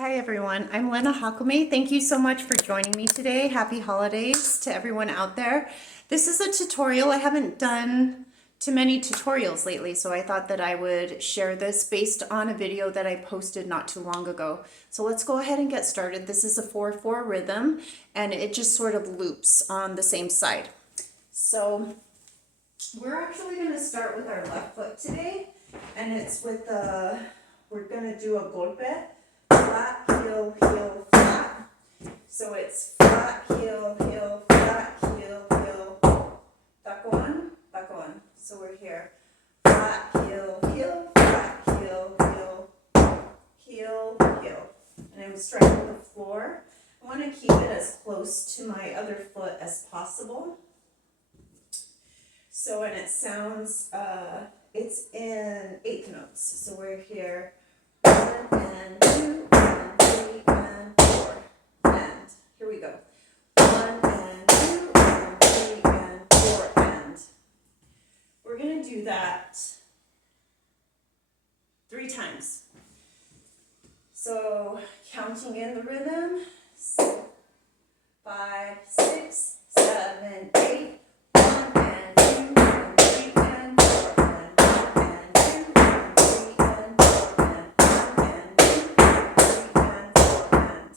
Hi everyone, I'm Lena Jácome. Thank you so much for joining me today. Happy holidays to everyone out there. This is a tutorial. I haven't done too many tutorials lately, so I thought that I would share this based on a video that I posted not too long ago. So let's go ahead and get started. This is a 4/4 rhythm and it just sort of loops on the same side. So we're actually going to start with our left foot today, and it's with we're going to do a golpe. Flat, heel, heel, flat. So it's flat, heel, heel, flat, heel, heel, tacón, tacón. So we're here. Flat, heel, heel, flat, heel, heel, heel, heel. And I'm striking the floor. I want to keep it as close to my other foot as possible. So, and it sounds, it's in 8th notes. So we're here. 1 and 2 and 3 and 4 and here we go. 1 and 2 and 3 and 4 and we're going to do that 3 times. So counting in the rhythm, 5, 6, 7, 8, 1 and 2 and 3 and 4 and 1 and 2 and 3 and 4 and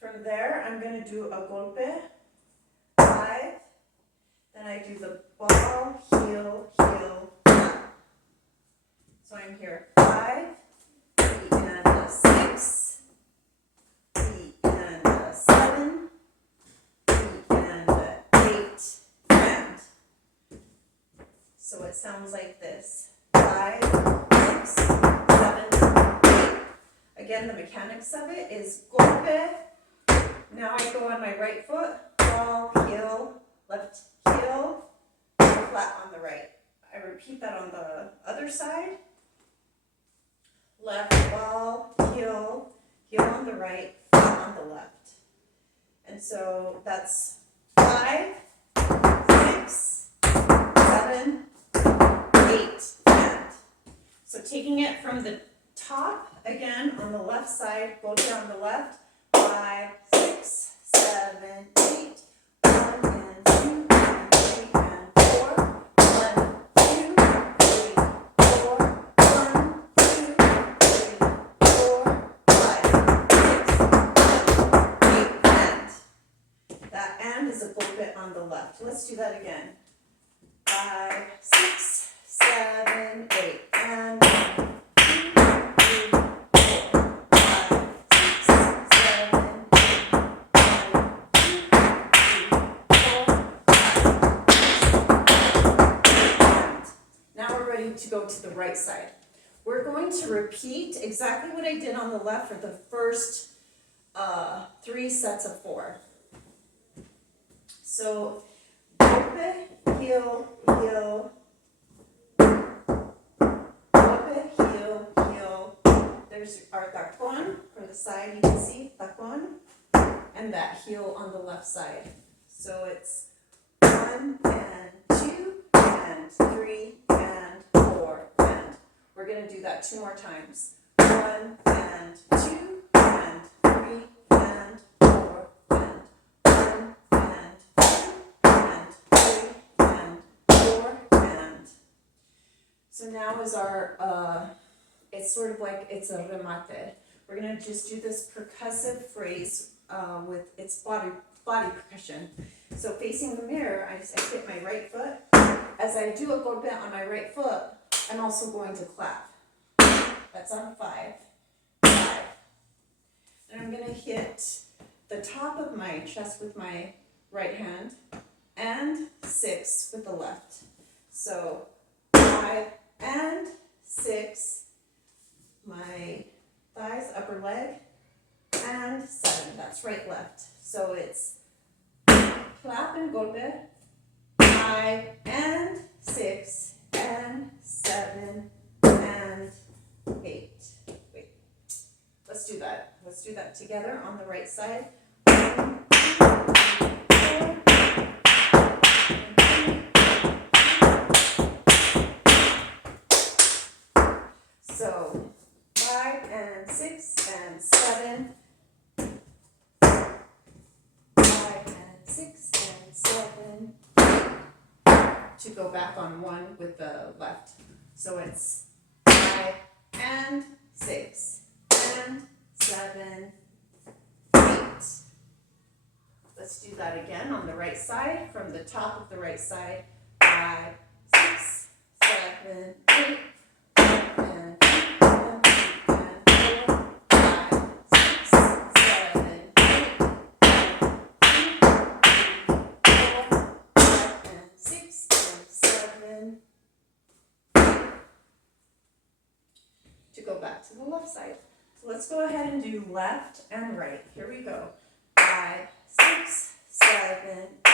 from there, I'm going to do a golpe, 5, then I do the ball, heel, heel, flat. So I'm here, 5, B and a 6, B and a 7, B and a 8, and. So it sounds like this, 5, 6, 7, 8. Again, the mechanics of it is golpe. Now I go on my right foot, ball, heel, left heel, flat on the right. I repeat that on the other side. Left ball, heel, heel on the right, flat on the left. And so that's 5, 6, 7, 8, and. So taking it from the top, again, on the left side, go down the left, 5, 6, 7, 8, 1 and 2 and 3 and 4, 1, 2, 3, 4, 1, 2, 3, 4, 5, 6, 7, 8, and. That and is a golpe on the left. Let's do that again. 5, 6, 7, 8, and 1, 2, 3, 4, 5, 6, 7, 8, 1, 2, 3, 4, 5, 6, and. Now we're ready to go to the right side. We're going to repeat exactly what I did on the left for the first 3 sets of 4. So, golpe, heel, heel, golpe, heel, heel. There's our tacón for the side, you can see, tacón, and that heel on the left side. So it's 1 and 2 and 3 and 4 and. We're going to do that 2 more times. 1 and 2 and 3 and 4 and 1 and 2 and 3 and 4 and. So now is our, it's sort of like it's a remate. We're going to just do this percussive phrase with its body percussion. So facing the mirror, I hit my right foot. As I do a golpe on my right foot, I'm also going to clap. That's on 5, 5. And I'm going to hit the top of my chest with my right hand and 6 with the left. So 5 and 6, my thighs, upper leg, and 7. That's right, left. So it's clap and golpe, 5 and 6 and 7 and 8. Wait, let's do that. Let's do that together on the right side. 1, 2, 3, 4. So 5 and 6 and 7. So it's 5 and 6 and 7, 8. Let's do that again on the right side, from the top of the right side. 5, 6, 7, 8, and 4, 5, 6, 7, 8, 4, 5, 6, and 7. To go back to the left side. So let's go ahead and do left and right. Here we go. 5, 6, 7, 8.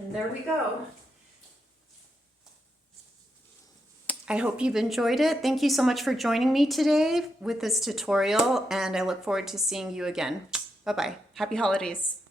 And there we go. I hope you've enjoyed it. Thank you so much for joining me today with this tutorial, and I look forward to seeing you again. Bye-bye. Happy holidays.